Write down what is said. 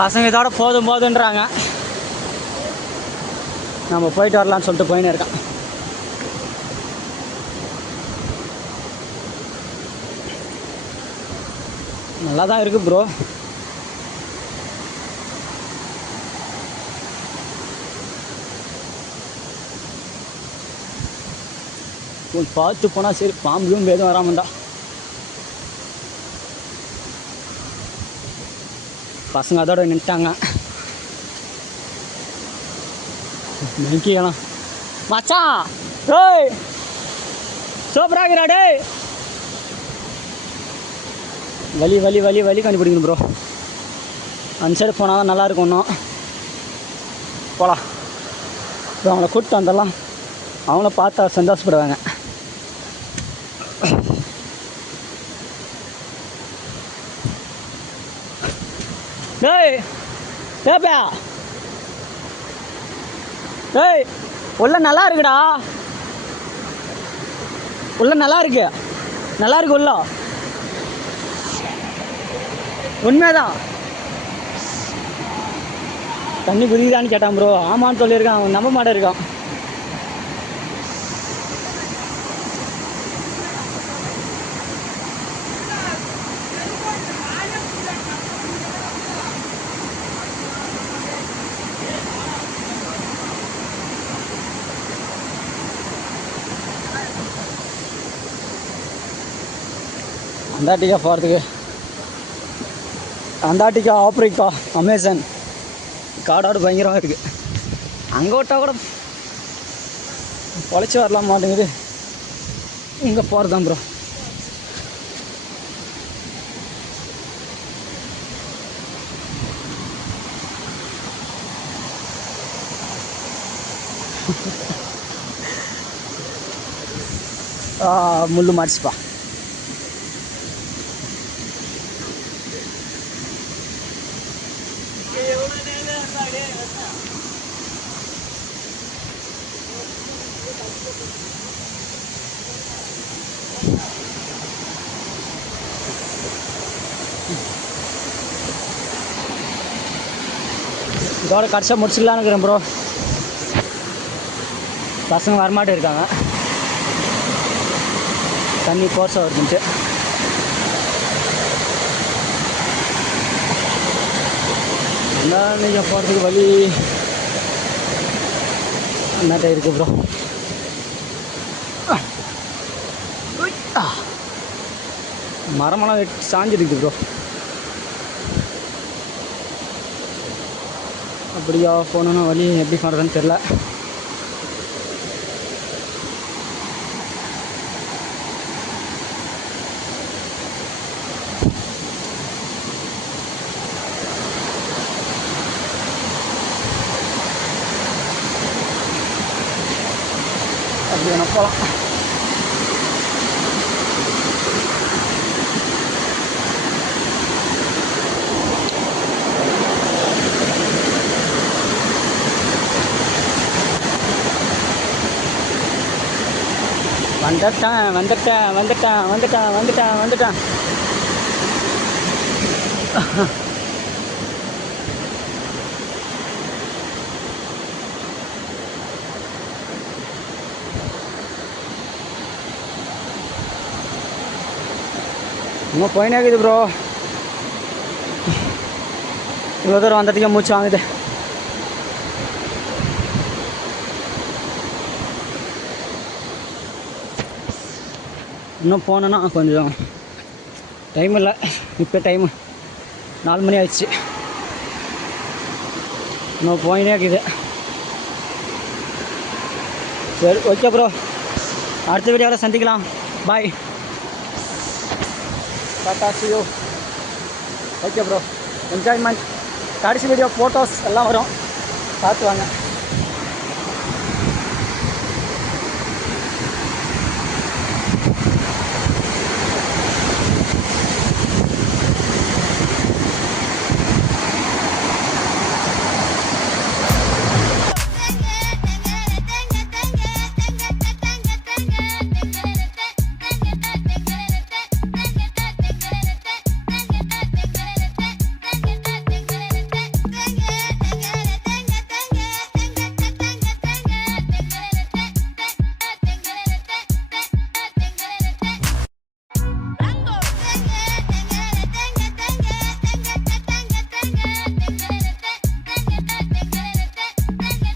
பசங்க இதோட போதும் போதுன்றாங்க. நம்ம போயிட்டு வரலான்னு சொல்லிட்டு போயின்னு இருக்கான். நல்லா தான் இருக்குது ப்ரோ. கொஞ்சம் பார்த்து போனால் சரி, பாம்பும் எதுவும் வராமண்டா. பசங்க அதோட நின்ட்டாங்க. நிற்கலாம் மச்சான். டேய் சூப்பராகிறா டேய். வலி வலி வலி வலி கண்டுபிடிக்கணும் ப்ரோ. அந்த சைடு போனால் தான் நல்லாயிருக்கும். இன்னும் போகலாம் ப்ரோ. அவங்கள கூப்பிட்டு வந்துடலாம். அவங்கள பார்த்தா சந்தோஷப்படுவாங்க. டேய் டேப்பா டேய், உள்ள நல்லா இருக்குடா. உள்ள நல்லா இருக்கு, நல்லா இருக்கு உள்ள. உண்மைதான். தண்ணி குதிக்குதான்னு கேட்டான் ப்ரோ. ஆமான்னு சொல்லியிருக்கான். அவன் நம்ப மாட்டே இருக்கான். அண்டார்டிகா போகிறதுக்கு, அண்டார்டிகா, ஆப்ரிக்கா, அமேசான் காடாடு பயங்கரமாக இருக்குது. அங்கே விட்டால் கூட பொழைச்சி வரலாம் மாட்டேங்குது. இங்கே போகிறது தான் ப்ரோ. முள்ளு மாடிச்சுப்பா. இதோட கடைசியாக முடிச்சிடலான்னு இருக்கிறேன் ப்ரோ. பசங்க வரமாட்டே இருக்காங்க. தண்ணி போர்ஸாக வருதுன்ட்டு. நீங்கள் போகிறதுக்கு வழி என்னட்ட இருக்குது ப்ரோ. மரமெல்லாம் சாஞ்சிருக்குது ப்ரோ. அப்படியா போகணுன்னா வழி எப்படி பண்ணுறதுன்னு தெரில. அப்படி வேணா போகலாம். வந்துட்டேன் வந்துட்டேன் வந்துட்டேன் வந்துட்டேன் வந்துட்டேன் வந்துட்டேன். இன்னும் போயினே இருக்குது ப்ரோ. இவ்வளோ தூரம் வந்ததுக்கே மூச்சு வாங்குது. இன்னும் போனேன்னா கொஞ்சம் டைம் இல்லை. இப்போ டைமு 4 மணி ஆயிடுச்சு. இன்னும் போயினே இருக்குது. சரி ஓகே ப்ரோ, அடுத்த வீடியோவில் சந்திக்கலாம். Bye, tata, see you. Okay bro, enjoyment. கடைசி வீடியோ ஃபோட்டோஸ் எல்லாம் வரும், பார்த்து வாங்க.